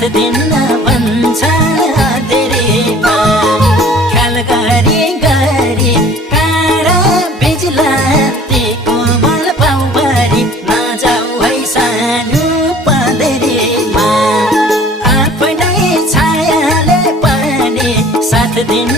साथ दिन भन्छ धेरैमा ख्याल गरी गरी काँडा बिजुलाती कोमल पाउभरि नजाऊ है सानो पँधेरीमा आफ्नै छायाले पनि साथ दिन